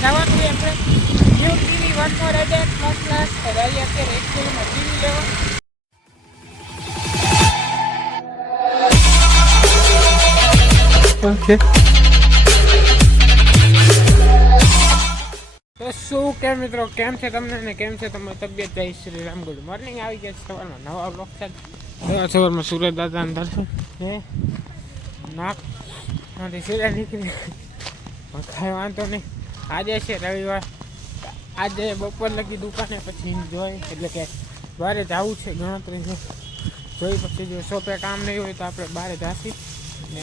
જવાનું હોય આપણે ન્યૂ ટીવી વન મોર એડેટ પ્લસ પ્લસ અત્યારે એકચ્યુઅલીમાં ટીવી લેવા. ઓકે તો શું કે મિત્રો કેમ છે તમને ને કેમ છે તમારી તબિયત? જય શ્રી રામ, ગુડ મોર્નિંગ. આવી ગયા સવારમાં નવા બ્લોગ સાથે. સવારમાં સુરત દાદાના દર્શન હે નાક માંથી સીધા નીકળી કાંઈ વાંધો નહીં. આજે છે રવિવાર, આજે બપોર લગી દુકાને પછી જોઈ એટલે કે બહાર જવું છે, ગણતરી છે. જોઈ પછી જો શોપે કામ નહીં હોય તો આપણે બહાર જાશી ને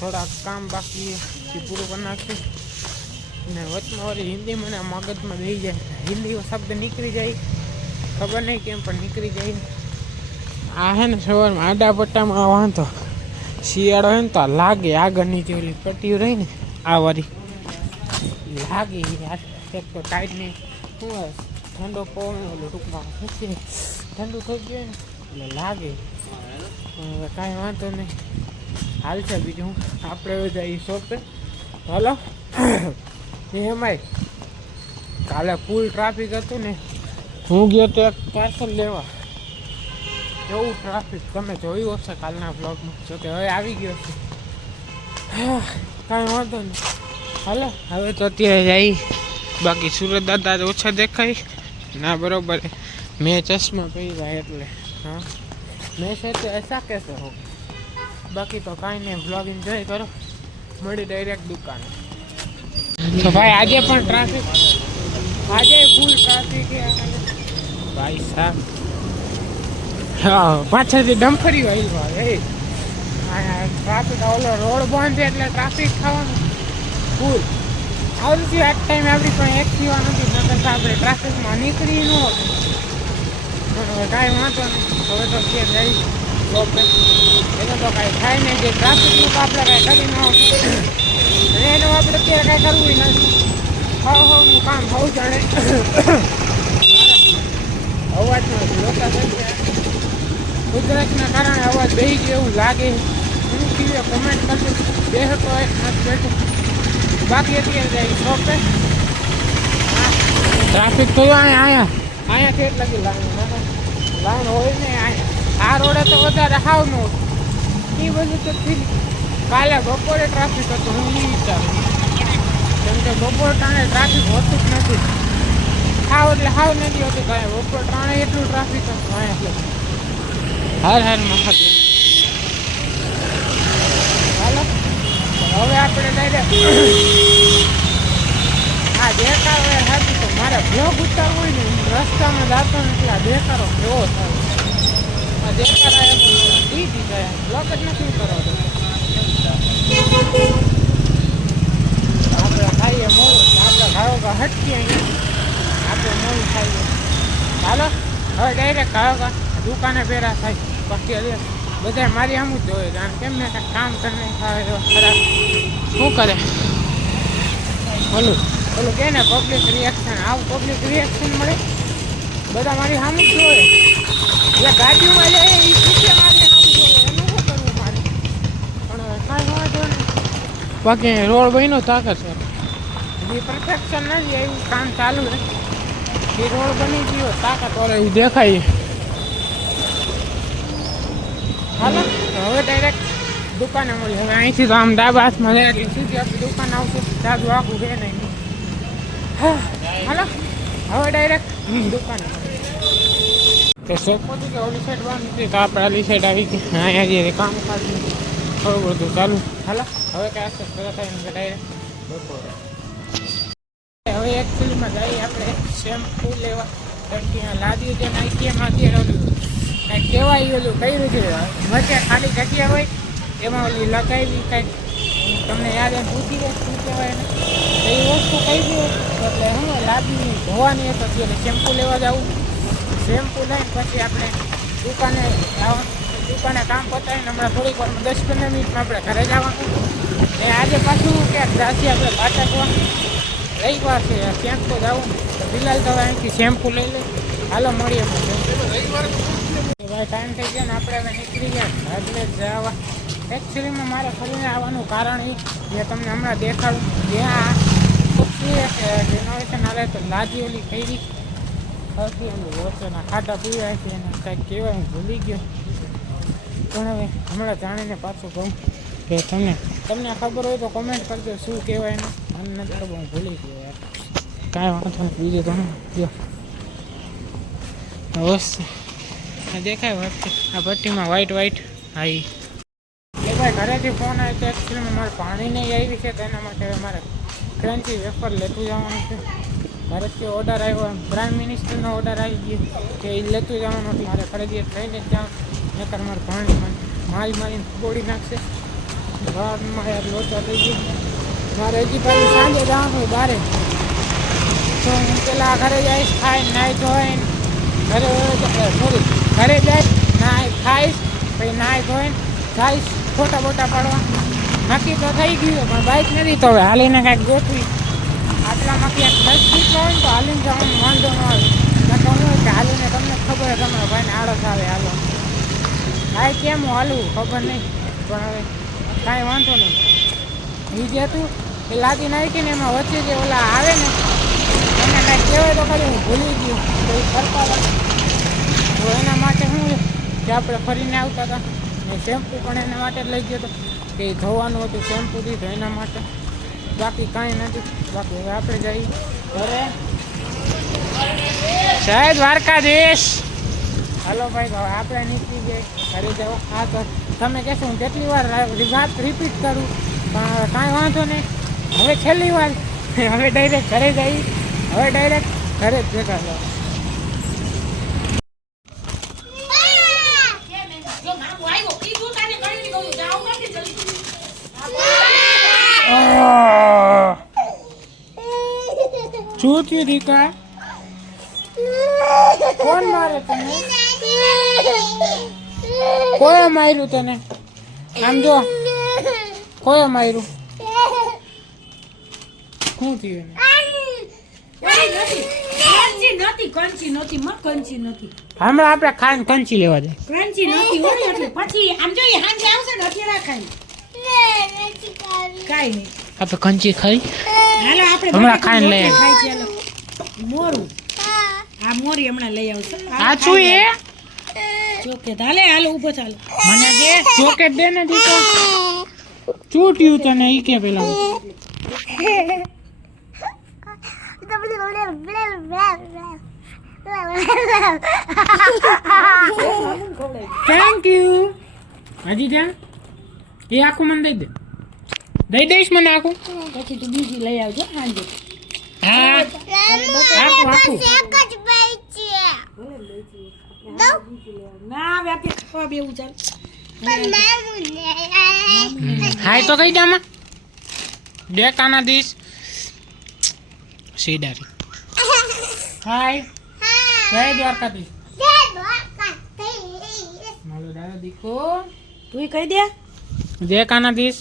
થોડા કામ બાકી પૂરું કરી નાખીએ. ને વચમાં વાળી હિન્દી મને મગજમાં બેસી જાય, હિન્દી શબ્દ નીકળી જાય, ખબર નહીં કેમ પણ નીકળી જાય. આ હે ને સવારમાં આડા પટ્ટામાં વાંધો શિયાળો હોય ને તો લાગે આગળની જે ઓલી પટ્ટીઓ રહી ને આ વાળી લાગે યાર. એક તો ટાઈટ નહીં શું ઠંડો પવન ઓલું ટૂંકમાં ઠંડુ થઈ ગયું ને એટલે લાગે. હવે કાંઈ વાંધો નહીં, હાલ છે. બીજું આપણે જઈએ શોપે. હાલો એમાંય કાલે ફૂલ ટ્રાફિક હતું ને, હું ગયો તો એક પાર્સલ લેવા, એવું ટ્રાફિક તમે જોયું હશે કાલના બ્લોગમાં. જોકે હવે આવી ગયો છે, કાંઈ વાંધો નહીં. હાલો હવે તો અત્યારે જાય. બાકી સુરત દાદા ઓછા દેખાય ના, બરોબર. મેં ચશ્મા પહેર્યા એટલે હા મેં છે તો એસા કેસે હો. બાકી તો કાંઈ નહીં, બ્લોગ એન્જોય કરો. મળી ડાયરેક્ટ દુકાને. તો ભાઈ આજે પણ ટ્રાફિક, આજે ફૂલ ટ્રાફિક ભાઈ સાહેબ. હા પાછળથી ડમ્ફરી વાળવા એ ટ્રાફિક, ઓલો રોડ બંધ છે એટલે ટ્રાફિક થવાનું ફૂલ. આવડતી એક ટાઈમ આપણી પણ એક થવા નથી, નકર આપણે ટ્રાફિકમાં નીકળી ન હોય. કાંઈ વાંધો નહીં, હવે તો ક્યાં જઈ શોપે એને તો કાંઈ થાય નહીં. જે ટ્રાફિકનું તો આપણે કાંઈ કરી ન હોય અને એનું આપણે અત્યારે કાંઈ કરવું નથી. હવનું કામ હોવું જાણે. અવાજનો લોકા થઈ ગયા, કુદરતના કારણે અવાજ બેસી ગયો એવું લાગે. હું કીધું કમેન્ટ કરજો, બેસતો એક નથી બેઠું. બાકી અત્યારે જાય શોપે. ટ્રાફિક તો અહીંયા ઠેઠ લગી લાઈન હોય ને. આ રોડે તો વધારે હાવ ન હોય એ બધું તો કાલે બપોરે ટ્રાફિક હતું. હું એ વિચારું કેમ કે બપોર ટાણે ટ્રાફિક હોતું જ નથી. હાવ એટલે હાવ નથી હોતું કાંઈ. બપોર ટાણે એટલું ટ્રાફિક હતું અહીંયા. હાર મહાદેવ. હાલો હવે આપણે ડાયરેક્ટ આ દેખાડો એ સાચું તો મારે બ્લોગ ઉતારવો હોય ને રસ્તામાં જતો ને એટલે આ દેખાડો કેવો થાય. આ દેખાડા એ દીધી જાય, બ્લોગ જ નથી ઉતારવાનો. આપણે ખાઈએ મોડું, આપણે ઘાયો હટકીએ અહીંયા, આપણે મોડું ખાઈએ. ચાલો હવે ડાયરેક્ટ ઘાયો દુકાને પહેરા થાય. બાકી બધા મારી આમ જ જોઈએ, કારણ કેમ ને કાંઈક કામ કરીને ખાવે ખરાબ શું કરે. ઓલું કે ને પબ્લિક રિએક્શન, આવું પબ્લિક રિએક્શન મળે. બધા મારી સામે જ જોઈએ, એટલે ગાડીમાં જાય એ શીખે મારી સામે જોઈએ. એનું શું કરવું મારે? પણ કાંઈ વાંધો નહીં. બાકી રોડ બન્યો તાકાત છે, હજી પરફેક્શન નથી, એવું કામ ચાલુ છે. એ રોડ બની ગયો તાકાત વાળો એવું દેખાય. હાલો હવે ડાયરેક્ટ દુકાને મળી. હવે અહીંથી તો આમ ડાબા હાથમાં જાય એટલે સીધી આપણી દુકાન આવશે. જાદુ આખું રહે નહીં. હાલો હવે ડાયરેક્ટ દુકાને તો શોપમાંથી કે ઓલી સાઈડ બંધ હતી તો આપણે આલી સાઈડ આવી ગઈ. અહીંયા જે કામ કાઢ્યું થોડું બધું ચાલુ. હાલો હવે કાંઈ અસર થતા થાય ને ડાયરેક્ટ બપોરે. હવે એકચ્યુઅલીમાં જઈએ આપણે શેમ્પુ લેવા. ત્યાં લાદીઓ જે નાખીએ એમાંથી કાંઈક કહેવાય ઓલું કર્યું છે વચ્ચે ખાલી જગ્યા હોય એમાં ઓલી લગાવી કાંઈક તમને યાદ એમ પૂછી દે શું કહેવાય એને એ વસ્તુ કહી દે એટલે હું લાદી ધોવાની હતો એટલે શેમ્પુ લેવા જવું. શેમ્પુ લઈને પછી આપણે દુકાને જવાનું. દુકાને કામ પતાવીને હમણાં થોડીક વાર 10-15 મિનિટમાં આપણે ઘરે જવાનું. ને આજે પાછું ક્યાંક જાસી આપણે પાછા જોવા રવિવાર છે, ક્યાંક તો જવું. તો બિલાલ તો અહીંથી શેમ્પુ લઈ લે. હાલો મળીએ. ભાઈ ટાઈમ થઈ ગયો ને આપણે હવે નીકળી ગયા એટલે જવા. એકચ્યુઅલીમાં મારે ફરીને આવવાનું કારણ એ જે તમને હમણાં દેખાડું, જ્યાં છીએ કે રિનોવેશન હાલે તો લાદી ઓલી કરી હતી અને વોચોના ખાડા પીવાય છે એને કંઈક કહેવાય હું ભૂલી ગયો. પણ હવે હમણાં જાણીને પાછું કહું કે તમને ખબર હોય તો કોમેન્ટ કરજો શું કહેવાય એને. મને નથી ખબર, હું ભૂલી ગયો યાર. કાંઈ વાંધો નહીં, બીજું તો હું જો બસ આ દેખાય વચ્ચે આ ભટ્ટીમાં વ્હાઈટ હા એ ભાઈ ઘરેથી ફોન આવ્યો તો એકચ્યુઅલીમાં મારે પાણી નહીં આવી છે તેના માટે મારે ક્રન્ચી વેફર લેતું જવાનું છે. ઘરેથી ઓર્ડર આવ્યો પ્રાઇમ મિનિસ્ટરનો ઓર્ડર આવી ગયો કે એ લેતું જવાનું હતું. મારે ફરજિયાત થઈને જ જાઉં, નહીંતર મારે પાણી મારીને બોડી નાખશે. ઘરમાં યાર લોચા થઈ ગયો. મારે હજી પાછું સાંજે જવાનું બારે, તો હું પેલા ઘરે જઈશ, ખાઈને નાહી ધોઈને ઘરે જઈશ, ખાઈશ, પછી નાહી ધોઈને જઈશ ફોટા બોટા પાડવા. નક્કી તો થઈ ગયું પણ બાઇક નથી તો હવે હાલીને કાંઈક ગોઠવી. આટલામાં ક્યાંક નજીક હોય ને તો હાલીને જવાનું વાંધો ન આવે. ન તો હું કે હાલીને તમને ખબર હોય તમારા ભાઈને આળસ આવે હાલો. હા કેમ હું હાલવું ખબર નહીં, પણ હવે કાંઈ વાંધો નહીં. એ જે હતું એ લાદી નાખીને એમાં વચ્ચે જે ઓલા આવે ને એને કાંઈક કહેવાય તો ખરી, હું ભૂલી ગયું તો એ કરતા તો એના માટે શું કે આપણે ફરીને આવતા હતા ને શેમ્પૂ પણ એના માટે જ લઈ ગયો હતો કે ધોવાનું હતું શેમ્પૂથી, તો એના માટે. બાકી કાંઈ નથી. બાકી હવે આપણે જઈએ ઘરે. જય દ્વારકાધીશ. હાલો ભાઈ, હવે આપણે નીકળી જઈએ ઘરે જાઓ. હા તો તમે કહેશો હું કેટલી વાર વાત રિપીટ કરું, પણ કાંઈ વાંધો નહીં. હવે છેલ્લી વાર, હવે ડાયરેક્ટ ઘરે જઈએ. હવે ડાયરેક્ટ ઘરે જ ભેગા જાઓ. શું થયું દીકા? કોણ મારે તને? કોએ માર્યું તને? આમ જો, કોએ માર્યું? શું થયું? હમણાં આપણે ખાઈને કંચી લેવા જાય. ક્રન્ચી નથી હોય એટલે પછી આમ જોઈએ હાંજે આવશે ને અત્યારે ખાઈ કાઈ નહીં. આપણે કંચી ખાઈ હાલો આપણે હમણાં ખાઈને લઈ ખાઈ ચાલો. મોરું આ મોરી હમણાં લઈ આવશે. સાચું એ ચોકેટ હાલે હાલો ઊભો ચાલો. મને દે ચોકેટ દે ને દીકો. ચૂટ્યું તને ઈ કે પેલા. Thank you. હજી ત્યાં એ આખું મને દઈ દે. દઈ દઈશ મને આખું? પછી તું બીજી લઈ આવજો હાંજે. હા આખું આખું. ના વ્યાપી ખાવા બેવું ચાલ. હાય તો કઈ દામાં ડેકાના દીશ સીડારી. હાય જય દ્વારકાધીશ. મારો દાદા દીકો તું કહી દે. ડેકાના દીશ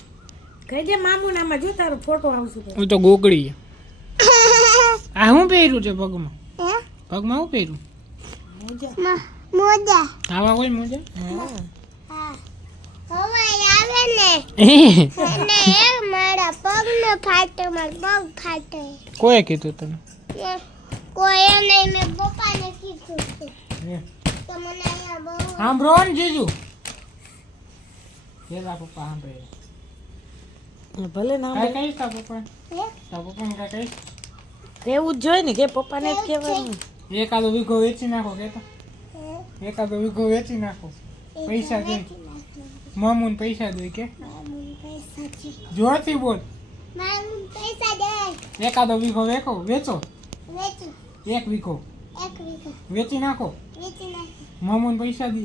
કહી દે મામુ નામાં જો તારો ફોટો આવશે. હું તો ગોગડી. આ શું પહેર્યું છે પગમાં? પગમાં શું પહેર્યું? મોજા. આવા હોય મોજા? હવાઈ આવે ને અને મારા પગનો ફાટે, મારો પગ ફાટે. કોએ કીધું તને? કોઈ નહીં, મેં પપ્પાને કીધું છે તો મને અહીંયા બહુ સાંભળો ને જીજુ. પેલા પપ્પા સાંભળે. ભલે ના કાંઈ કહીશ તા પપ્પા? તા પપ્પાને કાંઈ કહીશ? એવું જ જોઈએ ને કે પપ્પાને જ કહેવાનું. એકાદો વીઘો વેચી નાખો કેતો. એકાદો વીઘો વેચી નાખો, પૈસા દે. મામૂન પૈસા દે કે જોરથી બોલ. પૈસા દે. એકાદો વીઘો વેચો. વેચું એક વીઘો એક વીઘો વેચી નાખો. વેચી નાખી. મામૂન પૈસા દે.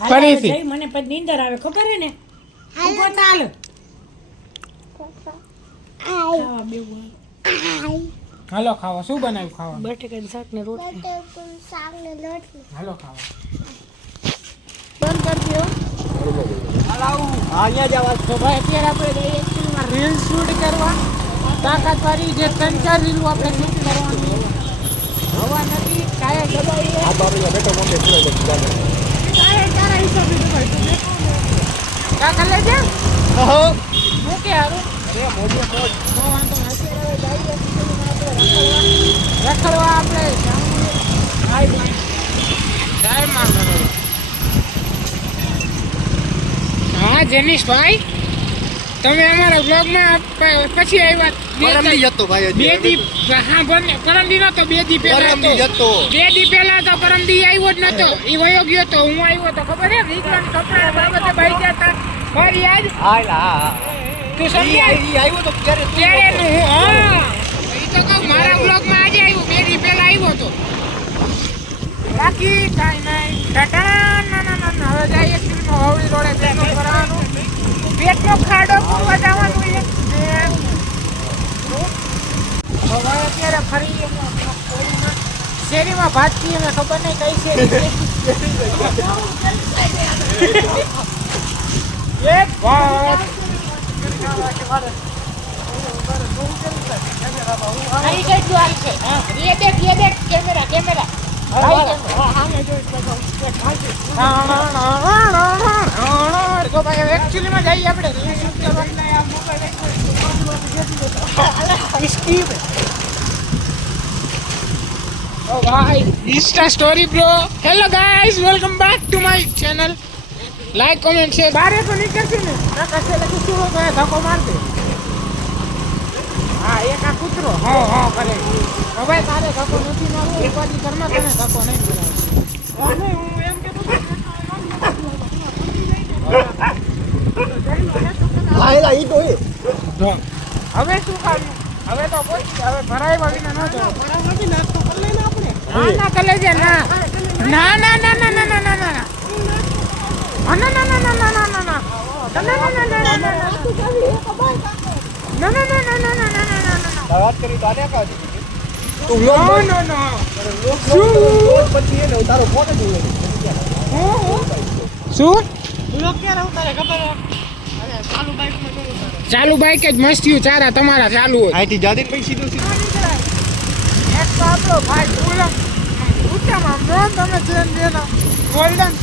હાલે ફરીથી. જઈ મને પછી નીંદર આવે ખબર હે ને. ઊભો ચાલ. ખાવા બેવું. હાલો ખાવા. શું બનાવ્યું ખાવા? બટેકાનું શાક ને રોટલી. બટેકું શાક ને રોટલી. હાલો ખાવા. બંધ કરી દો. તો ભાઈ અત્યારે આપણે જઈએ એકચ્યુઅલીમાં રીલ શૂટ કરવા. તાકાતવાળી જે 3-4 રીલો આપણે શૂટ કરવાની. હવા નથી કાંઈ દબાઈ. તારા હિસાબે દબાઈ. કાકા લઈ જા. મૂકે હારું. નો વાંધો નથી. અત્યારે જઈએ રખડવા આપણે જય માંગરોળ. હા જેનીશભાઈ, તમે અમારા બ્લોગમાં પછી આવ્યા પરમદી હતો ભાઈ, બે દી. હા બંને પરમદી નતો, બે દી પહેલા પરમદી હતો. બે દી પહેલા તો પરમદી આવ્યો જ નતો, એ વયો ગયો તો. હું આવ્યો તો ખબર હે, વિક્રમ કપડા બાબતે ભાઈ ગયા હતા મારી યાદ. હા તું સમજે આવ્યો તો ક્યારે ત્યારે નું હું હા એ તો કહું મારા બ્લોગમાં આજે આવ્યું, બે દી પહેલા આવ્યો તો. બાકી કાંઈ નહીં. ટાટા ના ના ના ના. હવે જઈએ ફિલ્મો હવળી રોડે પેટનો કરવાનું, પેટનો ખાડો પૂરવા જવાનું. હવે અત્યારે ફરી શેરીમાં ભાગતી અમે ખબર નહીં કઈ શેરી એક વાત અહીં કઈ દ્વાર છે. એ દેખ કેમેરા કેમેરા એકચ્યુઅલીમાં જઈએ આપણે Insta story bro. Hello guys, welcome back to my channel. Like, comment, share. बारे तो नहीं करती ने ना कैसे लगे तू हो गया धक्को मार दे. हाँ एक आ कुतरो हाँ करे. अब भाई तारे धक्को नहीं मारो, एक बार कर्मा तने धक्को नहीं मारो. नहीं हूँ एम के तो આયલા ઈ તો એ હવે શું કાઢ્યું? હવે તો કોઈ હવે ભરાઈ વળીને ન જાવ. નાસ્તો કરી લઈને આપણે. ના કરી લેજે ના. ના ના ના ના ના ના ના ના. ના ના ના ના ના ના ના ના. ના ના ના ના ના ના. ના ના ના ના ના ના ના ના. વાત કરી તો આને કા તું નો નો નો. પછી એને તારો ફોટો જોયો શું? બ્લોક ક્યારે ઉતારે ખબર હે? અરે ચાલુ બાઈકમાં જોયું તારે. ચાલુ બાઈક જ મસ્તી ચારા તમારા ચાલુ હોય. આઈથી જાદી પછી સીધું એક તો આપણો ભાઈ ગુલામ ઊંચામાં બ્રો તમે ચેન દેના ગોલ્ડન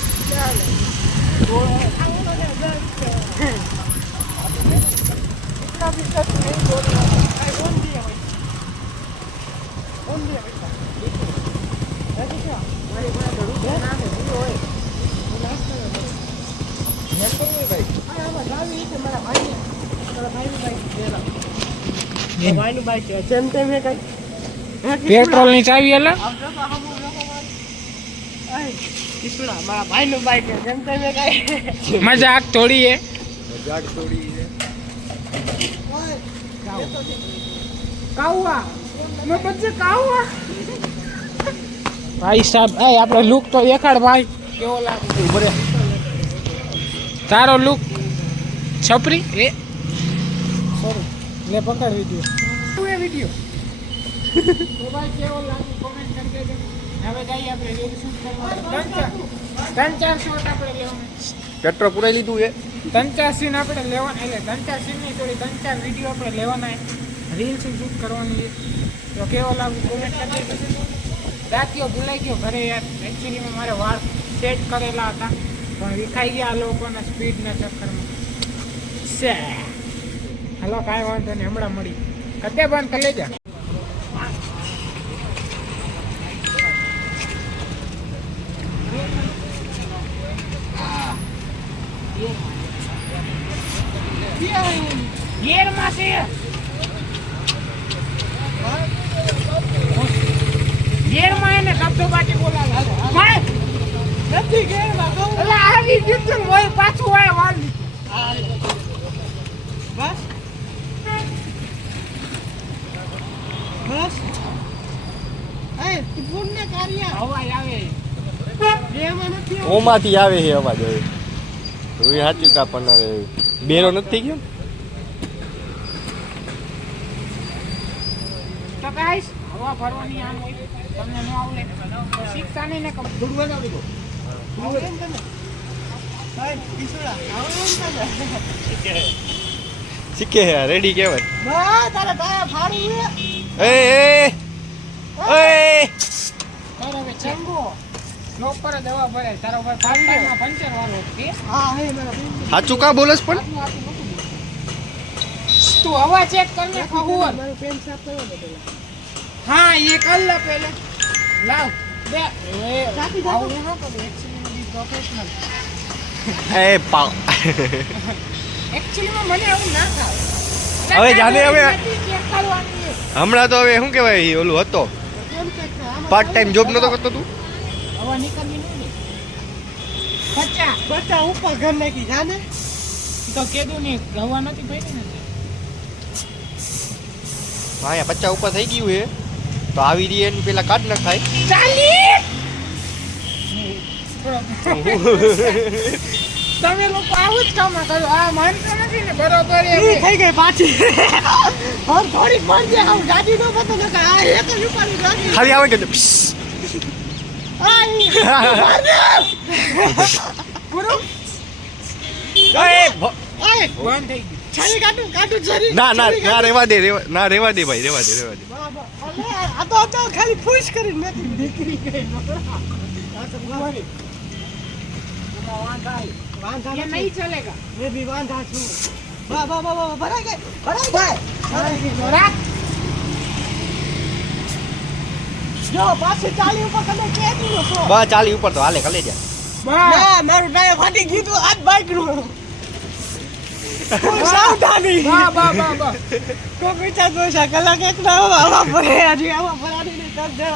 ભાઈનું બાઈક છે જેમ તેમ હે કઈ પેટ્રોલ ની ચાવી એટલે કિસુડા મારા ભાઈનું બાઈક છે જેમ તેમ હે કઈ મજાક થોડી હે. મજાક થોડી છે. કાઉવા મેં બચ્ચે કાઉવા ભાઈ સાહેબ એ આપણે લુક તો દેખાડ ભાઈ કેવો લાગે. ઉભરે તારો લુક છપરી એ સોરી લે પકડ વિડિયો તું એ વિડિયો તો ભાઈ કેવો લાગે કોમેન્ટ કરી દેજો. હવે જઈએ આપણે રીલ શૂટ કરવા. ત્રણ ચાર શોટ આપણે લેવાના. પેટ્રોલ પુરાઈ લીધું છે. ત્રણ ચાર સીન આપણે લેવાના એટલે ત્રણ ચાર સીન ની થોડી ત્રણ ચાર વિડીયો આપણે લેવાના રીલ શૂટ કરવાની છે. તો કેવો લાગે કોમેન્ટ કરી દેજો. રાત્યો ભૂલાઈ ગયો ઘરે યાર. એકચ્યુઅલીમાં મારે વાળ સેટ કરેલા હતા પણ વિખાઈ ગયા આ લોકોના સ્પીડના ચક્કરમાં. સે હાલો કાંઈ વાંધો નહીં, હમણાં મળી કતે બંધ કરી લેજા. ગેરમાં છે ગેરમાં એને શબ્દો બાકી બોલાવે નથી ગેરમાં તો એટલે આવી ગયું હોય પાછું હોય વાળી બસ બસ એ તું ફોન ને કાર્ય અવાજ આવે બેમાં નથી ઓમાંથી આવે છે અવાજ હવે. તો એ સાચું કા પણ હવે બેરો નથી થઈ ગયો. તો ગાઈસ હવા ભરવાની આમ હોય તમને ન આવડે તો શીખતા નહીં ને કમ દૂર આવડી ગયો. શીખે હે રેડી કહેવાય. તારા ટાયર ફાડી એ તારો હવે ચંગો નો પર દવા ભરે તારો ભાઈ પાર્ટમાં પંચર વાળો કે હા હે મારા સાચું કા બોલસ પણ તું હવા ચેક કર ને ખબર. મારું પેન સાફ કરવા દે પેલા. હા એ કર લે પેલે. લાવ દે. સાફી દો. આવું ન કર એક્ચ્યુઅલી માં બી પ્રોફેશનલ. એ પાવ એક્ચ્યુઅલી માં મને આવું ના થાય. હવે જાને હવે ચેક કરવાની. હમણાં તો હવે શું કહેવાય ઈ ઓલું હતો કેમ કે આમાં પાર્ટ ટાઈમ જોબ નતો કરતો તું હવા નીકળવી નહીં ને. બચ્ચા બચ્ચા ઉપર ઘર નાખી જાને. તો કીધું નહીં હવા નથી પડી ને. અહીંયા 50 ઉપર થઈ ગયું છે તો આવી રહી એની પેલા કાઢ નખાય તમે લોકો આવું જ કામ કરો. આ માનતો નથી ને બરોબર ઈ થઈ ગઈ પાછી. હવે થોડીક મારજે આવ ગાડી નો પતો નકા આ એક જ ઉપાડી ગાડી. ખાલી આવે કે પૂરો ઓય બંધ થઈ ગયું. છરી કાટું છરી. ના ના ના રેવા દે ભાઈ રેવા દે આ તો ખાલી પુશ કરીને નાખી દીકરી ગઈ. વાંધા ये नहीं चलेगा. મેં બી વાંધા છું. બા ભરાઈ ગઈ. रात જો પાછી ચાલી ઉપર તમે કેતી નો છો. બસ ચાલી ઉપર તો હાલે કલે જા ના મારું ટાયર ફાટી ગયું તું આજ બાઈક નું. કોઈ સાવધાની. बा કોઈ વિચાર પૈસા કલાક એક ના આવા ભરે હજી આવા ભરાડી ને કર દે.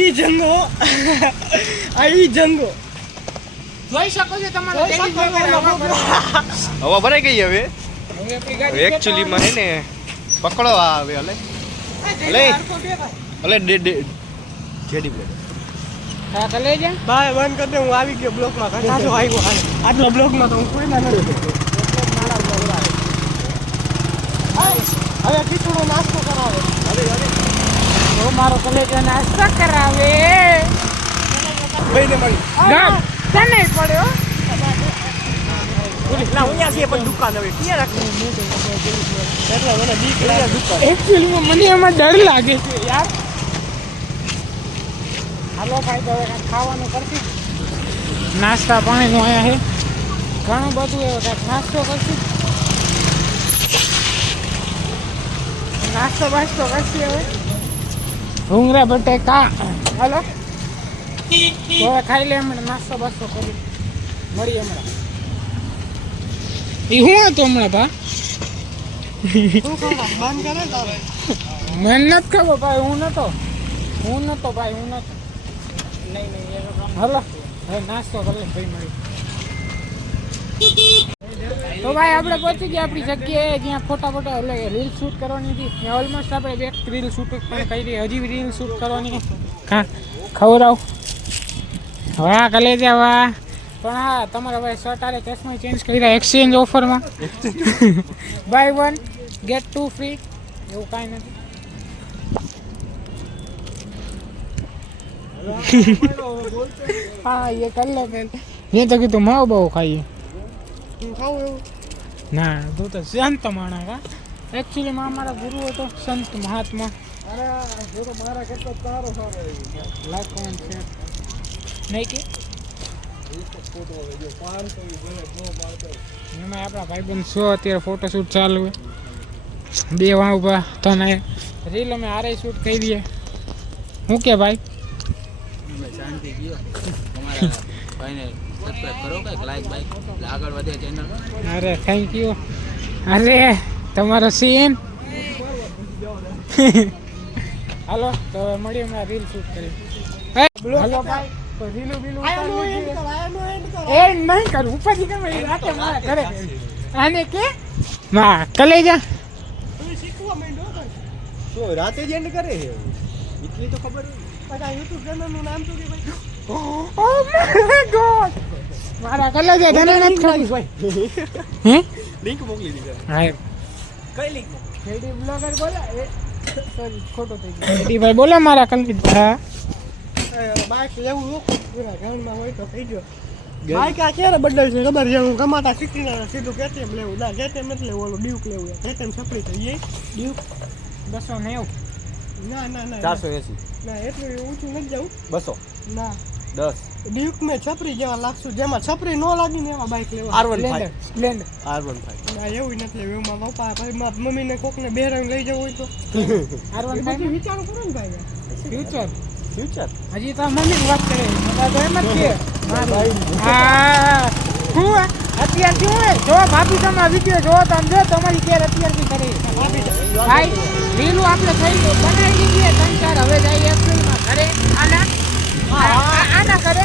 ઈ જંગો આ ઈ જંગો જોઈ શકો છો તમારા જોઈ તેની શકો છો વગર હવા લોકો. હવા ભરાઈ ગઈ હવે હવે આપણી ગાડી એકચ્યુઅલી માં હે ને પકડો આવે હલે અલે. અલે જેડી બ્લેડ હા તો લઈ જા. બાય બંધ કર દે હું આવી ગયો બ્લોક માં કાઢા જો આવ્યો આટલો બ્લોક માં તો હું કોઈ ના નથી. હવે ખીચડો નાસ્તો કરાવે. તો મારો કલેજો નાસ્તો કરાવે. ભાઈને મળી ગામ તને પડ્યો. ના અહીંયા છે પણ દુકાન હવે ક્યાં રાખી એટલે મને બીક લાગે દુકાન. એકચ્યુઅલી મને એમાં ડર લાગે છે યાર. હાલો ભાઈ તો હવે કાંઈક ખાવાનું કરશું. નાસ્તા પાણીનું અહીંયા છે ઘણું બધું એવું કાંઈક નાસ્તો કરશું. નાસ્તો બાસ્તો કરશું હવે. ભૂંગળા બટેકા હાલો તો હવે ખાઈ લે હમણાં નાસ્તો બાસ્તો કરી મળીએ હમણાં. એ હું હતો હમણાં ભા શું કરવા બંધ કરે તારે. મને નથી ખબર ભાઈ હું નતો ભાઈ હું નતો. હાલો હવે નાસ્તો કરી લે ભાઈ મળી. તો ભાઈ આપણે પહોંચી ગયા આપણી જગ્યાએ જ્યાં ફોટા એટલે રીલ શૂટ કરવાની હતી. ત્યાં ઓલમોસ્ટ આપણે બે રીલ શૂટ પણ કરી હજી રીલ શૂટ કરવાની. હા ખવડાવ વાહ કલેજા વાહ. પણ હા તમારા ભાઈ શર્ટ ચશ્મા ચેન્જ કર્યા એક્સચેન્જ ઓફરમાં. બાય 1 get 2 ફ્રી એવું કાંઈ નથી. હા એ कर लो पहले. ये तो कि तुम आओ बहु खाइए. ખાવું એવું ના તું તો સંત માણા કા. એકચ્યુઅલી માં અમારા ગુરુ હતો સંત મહાત્મા. અરે જો મારા કરતા તારો સારો લાઈક કોમેન્ટ શેર નહીં કે એમાં આપણા ભાઈબંધ શો અત્યારે ફોટોશૂટ ચાલુ હોય. બે વાં ઉભા તને રીલ અમે આરે શૂટ કરી દઈએ. હું કે ભાઈ શાંતિ ગયો તમારા ભાઈને સબસ્ક્રાઇબ કરો કે લાઈક બાઈક એટલે આગળ વધે ચેનલ. અરે થેન્ક યુ. અરે તમારો સીન હાલો તો હવે મળીએ હમણાં રીલ શૂટ કરી. હાલો ભાઈ તો રીલું બીલું એ નહીં કરું ઉપરથી કેમ રાતે મારા ઘરે આને કે માં કલેજા શીખવા માંડ્યો શું રાતે જ એન્ડ કરે છે એટલી તો ખબર બધા યુટ્યુબ ચેનલ નું નામ શું કે ભાઈ. ઓ માય ગોડ મારા કલેજા તને નથી ખબર હે લિંક મોકલી દીધી હા કઈ લીક કેડી બ્લોગર બોલા એ સોરી ખોટો થઈ ગયો કેડી ભાઈ બોલા મારા કલેજા બાઈક લેવું પૂરા ગામમાં હોય તો થઈ ગયો. બાઈક આ ક્યારે બદલાય છે ખબર છે. હું કમાતા શીખીને સીધું કેટીએમ લેવું ના કેટીએમ એટલે ઓલું ડ્યુક લેવું કેટીએમ સપરી થઈ એ ડ્યુક 290 ના 480 ના એટલું ઊંચું નથી જવું 200 ના 10 ડ્યુક મેં છપરી જેવા લાગશું જેમાં છપરી ન લાગી ને એવા બાઈક લેવા R15 સ્પ્લેન્ડર R15 ના એવું નથી લેવું એમાં પપ્પા ભાઈ મારા મમ્મીને કોકને બેરંગ લઈ જવું હોય તો R15 પછી વિચારો કરો ને ભાઈ ફ્યુચર ફ્યુચર હજી તો મમ્મી વાત કરે બધા તો એમ જ છે હા હું અત્યારથી હું જો ભાભી તમારા વિડીયો જોવો તો આમ જો તમારી કેર અત્યારથી કરે ભાઈ લીલું આપણે થઈ ગયું બનાવી દીધી 3-4 હવે જાય એપ્રિલમાં ઘરે આના કરે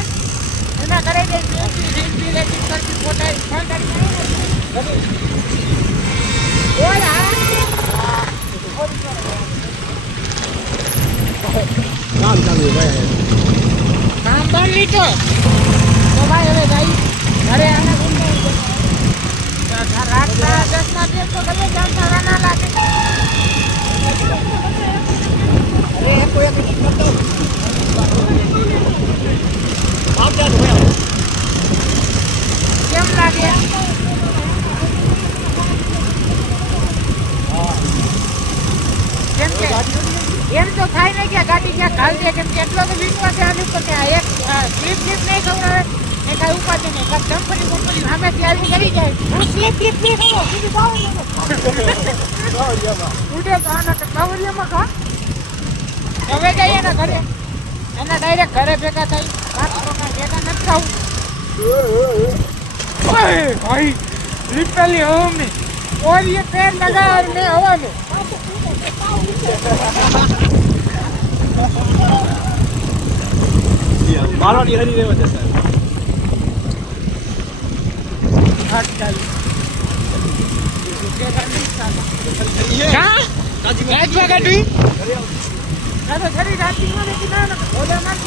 એના કરે જે રેટિંગ કરતી ફોટા કામ ચાલુ ભાઈ કામ બંધ લીધો તો ભાઈ હવે જાય ઘરે આના રાતના 10 ના તો ગમે જાણતા રાના લાગે અરે કોઈ એક મિનિટ કરતો આપ જા ભાઈ કેમ લાગે કેમ કે એમ તો થાય ને કે ગાડી ક્યાં ઘાલ દે કેમ કે એટલો તો વિશ્વાસ છે આની ઉપર કે આ એક સ્લીપ નહીં ખવડાવે ને કાંઈ ઉપાધિ નહીં કાંઈ કંપની સામેથી આવી કરી જાય હું સ્લીપ નહીં ખવડાવું સીધી બાવળિયામાં ઉડે તો આના બાવળિયામાં ખા હવે જઈએ ને ઘરે એના ડાયરેક્ટ ઘરે ભેગા થઈ ભેગા નથી થવું भाई लिटरली हवा में और ये पेड़ लगा और मैं हवा में મારો ની હરી રહ્યો છે સર हट डाली क्या राज गाड़ी अरे खरी राती में लेकिन ना ओला मार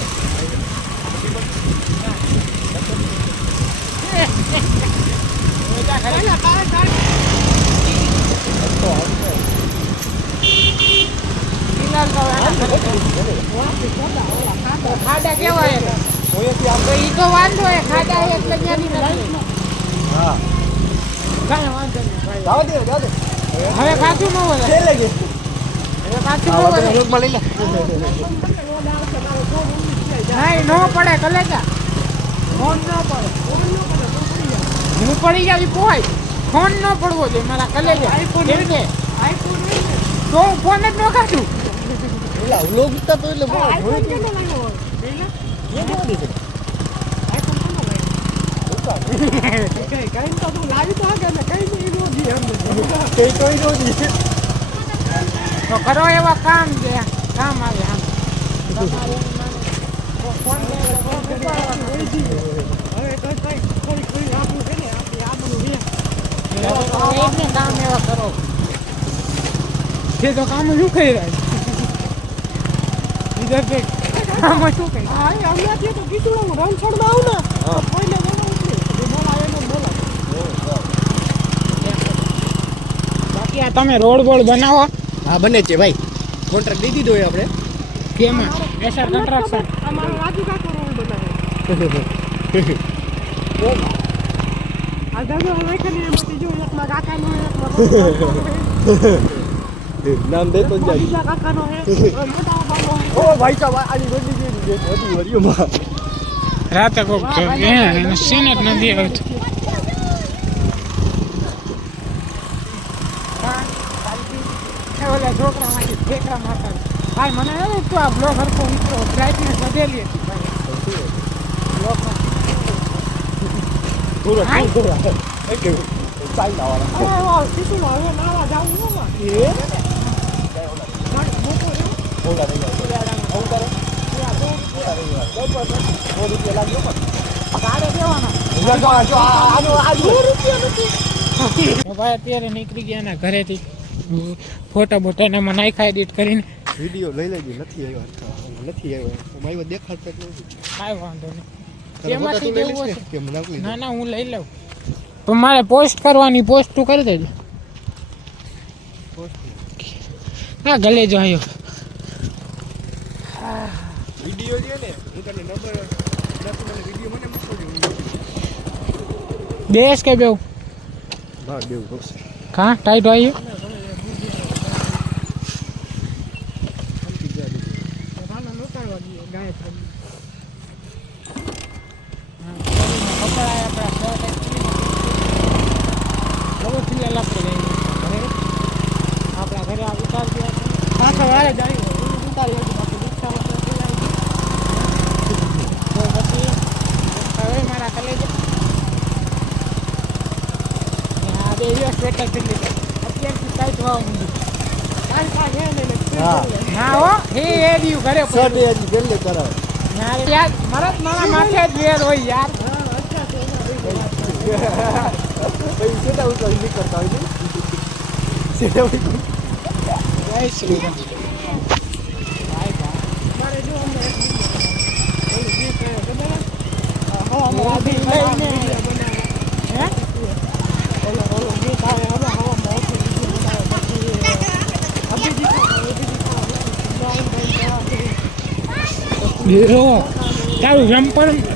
ખાડા કેવા હે ઈ તો વાંધો હે ખાડા એટલે ત્યાંની નથી હા કાંઈ વાંધો નહીં ભાઈ જાવ દે હવે પાછું ન વધે કે લાગે હવે પાછું ન વધે રૂમમાં લઈ લે નહીં નો પડે કલેજા ફોન ન પડે હું પડી ગયા પોહાય ફોન ન પડવો જોઈએ મારા કલેજા કેમ કે તો હું ફોન જ ન કાઢું ઓલા વ્લોગ ઉતા તો એટલે બહુ આઈફોન કેનો લાગ્યો હોય એ બહુ દીધે કઈ તો તું લાવી તો આગળ ને કઈ નહીં નો દી અમને કઈ કોઈ નો દી તો કરો એવા કામ છે કામ આવે આમ તમારે ફોન હવે તો કઈ થોડી આપણું છે ને આપણે આ બધું રે કામ એવા કરો જે તો કામ શું કરી રહ્યા ઇધર કે કામ શું કરી હા હમણાં થી તો કીધું હું રણછોડમાં આવું ને તો કોઈને બોલાવું નહીં બોલાવે એને બોલાવે બાકી આ તમે રોડ બોડ બનાવો હા બને છે ભાઈ કોન્ટ્રાક્ટ દઈ દીધો હોય આપણે કેમાં એસઆર કન્સ્ટ્રક્શન અમારો રાજુ કાકો રોડ બનાવે આ દાદો હવે કે એમાંથી જો એકમાં કાકાનો એકમાં નામ દે તો જાય બીજા કાકાનો હે મોટા બાબો ઓ ભાઈ સાહેબ આની ગોડી ગઈ વધી વરિયોમાં રાતે કોક એને સીન જ નથી આવતું ઓલા છોકરા માંથી ઠેકરા મારતા ભાઈ મને એવું તો આ બ્લોગ હરખો મિત્રો બ્રાઇટનેસ વધેલી હતી ભાઈ બ્લોગમાં પૂરો પૂરો એક સાઈ લાવવાના હવે શીશું હવે નાવા જાવું હો માં ઓલા નહીં આવું કરે ₹2 લાગ્યો પણ કાઢે દેવાના જો આનો ₹2 તો ભાઈ અત્યારે નીકળી ગયા એના ઘરેથી ફોટા બોટા એમાં નાખ્યા એડિટ કરીને વિડિયો લઈ લેજો નથી આવ્યો મારી દેખાડતો જ નથી કાંઈ વાંધો નહીં તને ફોટા એમાંથી તું લઈ જેવું લઈશ હશે. ને કેમ નાખી ના ના હું લઈ લઉં પણ મારે પોસ્ટ કરવાની પોસ્ટ તું કરી દેજો હા ગલે જો આવ્યો વિડિયો છે ને હું તને નંબર મને વિડિયો મને મોકલજો દેશ કે બેવ ના દેવું પડશે કા ટાઈટ આવ્યો ફિલહાલ આપણે ઘરે આપણા ઘરે આ ઉતાર ગયા પાછા વાળે જાય ઉતારી હતી બાકી રિક્ષામાં તો પેલા તો પછી હવે મારા કલેજ આ બે દિવસ સ્વેટર પહેરી લીધો અત્યારથી ટાઈટ થવા માંડ્યું કાલ કાલ હે ને હા. ના હો એ દીવ ઘરે શર્ટ હજી પેલે કરાવે યાર મરદ મારા માથે જ વેર હોય યાર પછી સેટા ઉતર નીકળતા હોય ને સેટા ઉતર જય શ્રી રામ મારે જો અમને એક ઓલું ગીત ખબર મોદી લઈને હે ઓલો ગીત આવે હવે હવામાં ઓછી વિડીયો બનાવે પછી હીરો તારું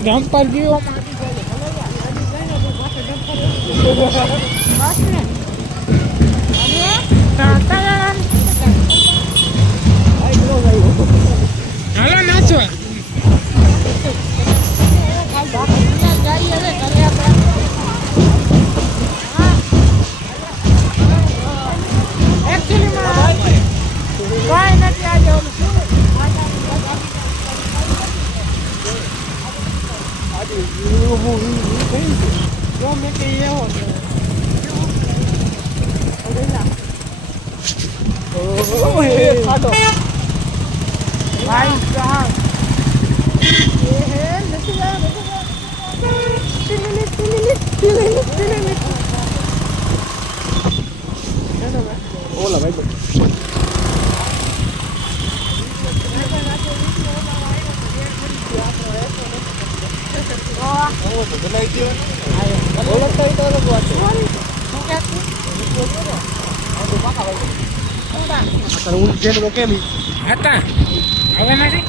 જમ્પર જીવો હાલો નાચો કઈ નથી આજે ઓલું શું જો મેં કે એવો છે ખાટો ભાઈ સાહેબ ઓલા ભાઈ કેમ હતા હવે નથી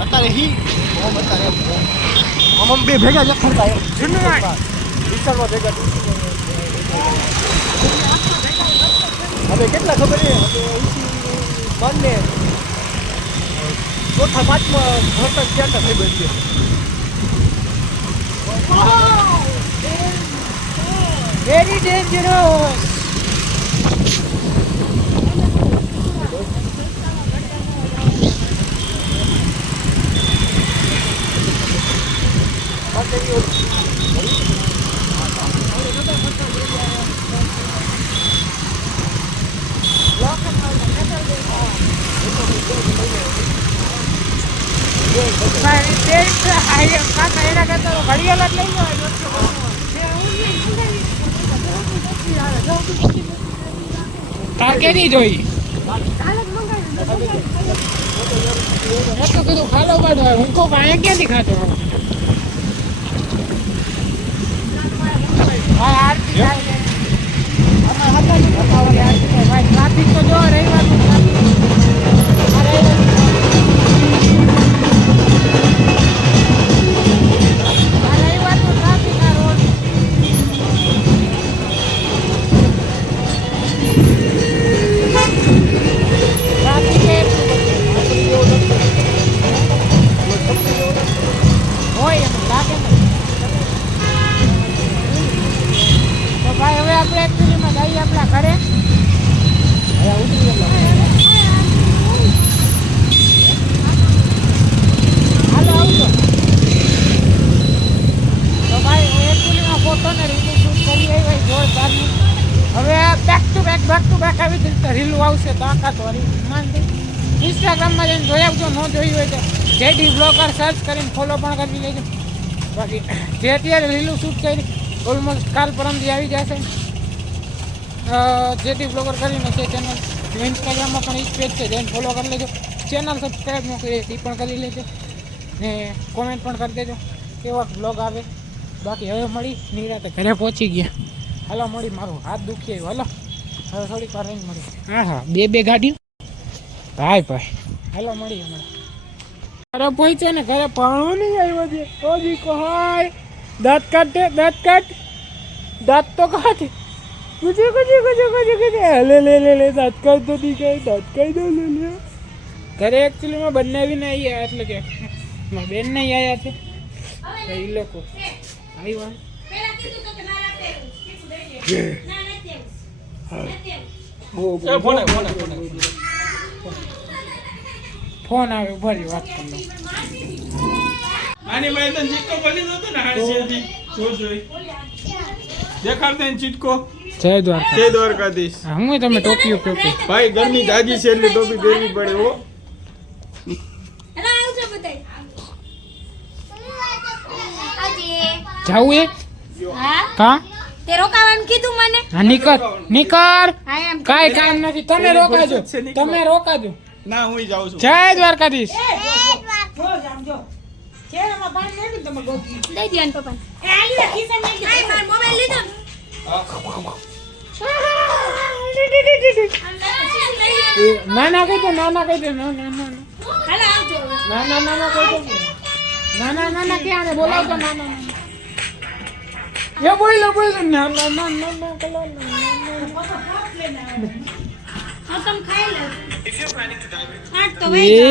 અત્યારે હી અત્યારે આમ બે ભેગા જ ખરતા જૂનું વાત વિશાલમાં ભેગા હવે કેટલા ખબર છે બંને ચોથા પાંચમાં ભણતર ક્યાં થઈ બની વેરી ડેન્જરસ એના કરતા ઘડિયાળ જ લઈ તાર કેની જોઈ મેં તો કીધું ખાલો બાડો હું કહું અહીંયા ક્યાંથી ખાતો ટ્રાફિક તો જો રવિવારનું ટ્રાફિક આ રોડ ટ્રાફિક હોય એમ લાગે ને તો ભાઈ હવે આપણે એકચ્યુઅલીમાં જઈએ આપણા ઘરે હાલો આવજો તો ભાઈ એકચ્યુઅલીમાં ફોટો ને રીલું શૂટ કરી આવી જોરદારની હવે બેક ટુ બેક આવી રીતે રીલું આવશે તો આખા તો માનતી ઇન્સ્ટાગ્રામમાં જઈને જોઈ આવજો ન જોઈ હોય તો જેડી બ્લોગર સર્ચ કરીને ફોલો પણ કરી લેજો બાકી જે અત્યારે લીલું શૂટ કરી ઓલમોસ્ટ કાલ પરમથી આવી જશે જેડી બ્લોગર કરીને છે ચેનલ ઇન્સ્ટાગ્રામમાં પણ એ જ પેજ છે જઈને ફોલો કરી લેજો ચેનલ સબસ્ક્રાઈબ ન કરી એ પણ કરી લેજો ને કોમેન્ટ પણ કરી દેજો કેવા બ્લોગ આવે બાકી હવે મળી નિરાતે ઘરે પહોંચી ગયા હાલો મળી મારું હાથ દુખી આવ્યું હાલો હવે થોડીક વાર રહીને મળી હા બે ગાડીઓ ભાઈ હાલો મળી હમણાં ઘરે પહોંચે ને ઘરે પાણો નહીં આવ્યો છે ઓજી કોહાય દાંત કાઢ દાંત તો કાઢ કુછે લે દાંત કાઢ તો દી કાઢ દાંત કાઢ દો લે ઘરે એકચ્યુઅલીમાં બનાવીને આવ્યા એટલે કે મારા બેન નહીં આવ્યા છે તો એ લોકો આવ્યા ફોન આવે ભરી વાત કરી લો. આની ભાઈ તને ચીટકો બોલી દો ને હાડસીથી જોઈ દેખાડતા ને ચીટકો જય દ્વારકા. જય દ્વારકાધીશ હું તમે ટોપીઓ ટોપી ભાઈ ગરમી જાજી છે એટલે ટોપી પહેરવી પડે હો જાવું એ કા તે રોકાવાનું કીધું મને. હા નીકળ નીકળ હા એમ કાઈ કામ નથી તમે રોકાજો તમે રોકાજો. ના હું જાઉં છું જય દ્વારકાધીશ. દઈ દે પપ્પા. મારો મોબાઈલ લીધો. ના ના કહી દો ના ના કહી દો ના ના ના હાલો આવજો. ના ના ના ના કહી દો ના ના ના ના ક્યાં ને બોલાવતો ના ના ના એ બોલો બોલો ના ના ના ના ના કલો હા તમે ખાઈ લો. આઠ તો વહી જાઓ. એ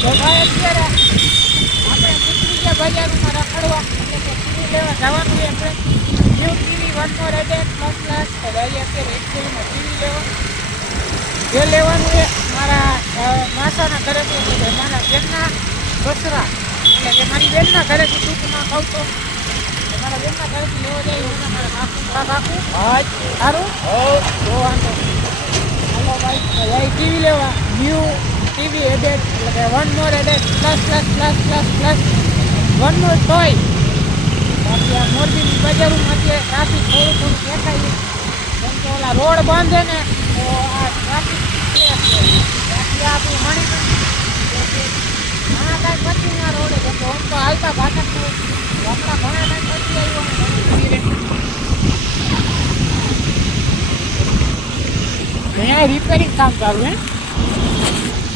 તો ભાઈ અત્યારે આપણે નીકળી ગયા બજારમાં રખડવા એટલે કે ટીવી લેવા જવાનું છે આપણે ન્યૂ ટીવી 1 મોર એડેટ પ્લસ પ્લસ તો ભાઈ અત્યારે એકચ્યુઅલીમાં ટીવી લેવા જે લેવાનું છે મારા માસાના ઘરેથી એટલે મારા બેનના સસરા એટલે કે મારી બેનના ઘરેથી ટૂંકમાં કહું તો મારા બેનના ઘરેથી લેવા જાય હું મારા માસું કાકુ સારું તો વાંધો હાલો ભાઈ જઈ ટીવી લેવા ન્યૂ ટીવી એડેટ એટલે કે 1 મોર એડેટ plus plus plus plus plus 1 more toy બાકી આ મોરબીની બજારોમાંથી ટ્રાફિક થોડું દેખાય કેમ કે ઓલા રોડ બંધ છે ને તો આ ટ્રાફિક છે બાકી આપણું મણી ઘણા ટાઈમ પછી આ રોડે કેમ કે આમ તો હાલતા ભાષા હમણાં ઘણા ટાઈમ પછી આવ્યો અહીંયા રિપેરિંગ કામ ચાલુ હે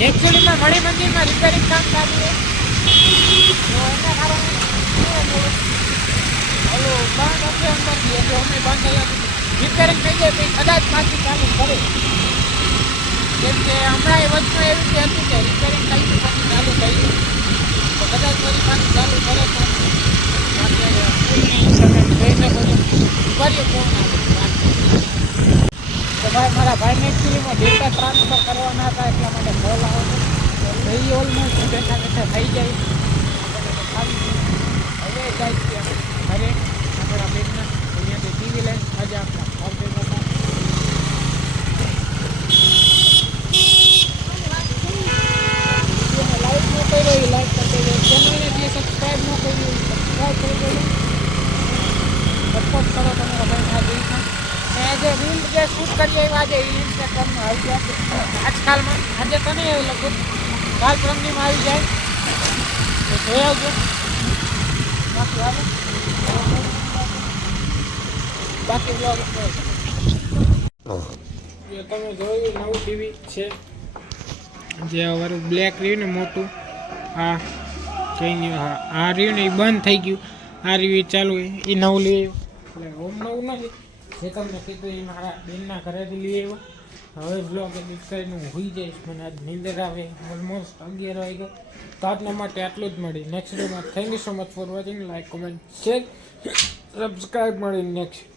એકચ્યુઅલીમાં મણી મંદિરમાં રિપેરિંગ કામ ચાલુ છે તો એના કારણે ઓલું બંધ હશે અંદરથી એટલે અમે બંધ થયા રિપેરિંગ થઈ જાય તો કદાચ પાછી ચાલુ કરે કેમ કે હમણાં એ વચમાં એવું કે હતું કે રિપેરિંગ થઈ ગયું પછી ચાલુ થઈ ગયું તો કદાચ ફરી પાછું ચાલુ કરે તો કરીએ કોણ તો ભાઈ મારા ભાઈને એકચ્યુઅલીમાં ડેટા ટ્રાન્સફર કરવાના હતા એટલા માટે કોલ આવ્યો હતો એ ઓલમોસ્ટ બેઠા બેઠા થઈ જાય હવે જાય છે ઘરે આપણા બેનના અહીંયાથી ટીવી લઈને આજે આપણા ઘર ભેગા હતા વિડીયોને લાઈક ન કર્યો એ લાઈક કરી દેજો ચેનલને જે સબસ્ક્રાઈબ ન કર્યું એ સબસ્ક્રાઈબ કરી દેજો સપોર્ટ કરો તમારા ભાઈને આ જોઈશું મેં જે રીલ જે શૂટ કરી આવ્યા આજે ઇન્સ્ટાગ્રામમાં આવી ગયા આજકાલમાં આજે તો નહીં એવું લગભગ કાલ પ્રમદીમાં આવી જાય તો જોઈ આવજો બાકી હાલો બાકી બ્લોગ તમે જોયું નવું ટીવી છે જે અમારું બ્લેક રહ્યું ને મોટું હા કંઈ નહીં હા આ રહ્યું ને એ બંધ થઈ ગયું આ રહ્યું ચાલુ એ નવું લઈ આવ્યું એટલે હોમ નવું નથી જે તમને કીધું એ મારા બેનના ઘરેથી લઈ આવ્યો હવે બ્લોગ એડિટ કરીને હું હોઈ જઈશ મને આજ નીંદર આવે ઓલમોસ્ટ 11 વાગ્યો તો આજના માટે આટલું જ મળી નેક્સ્ટ ડેમાં thank you so much for watching like comment share subscribe મળી નેક્સ્ટ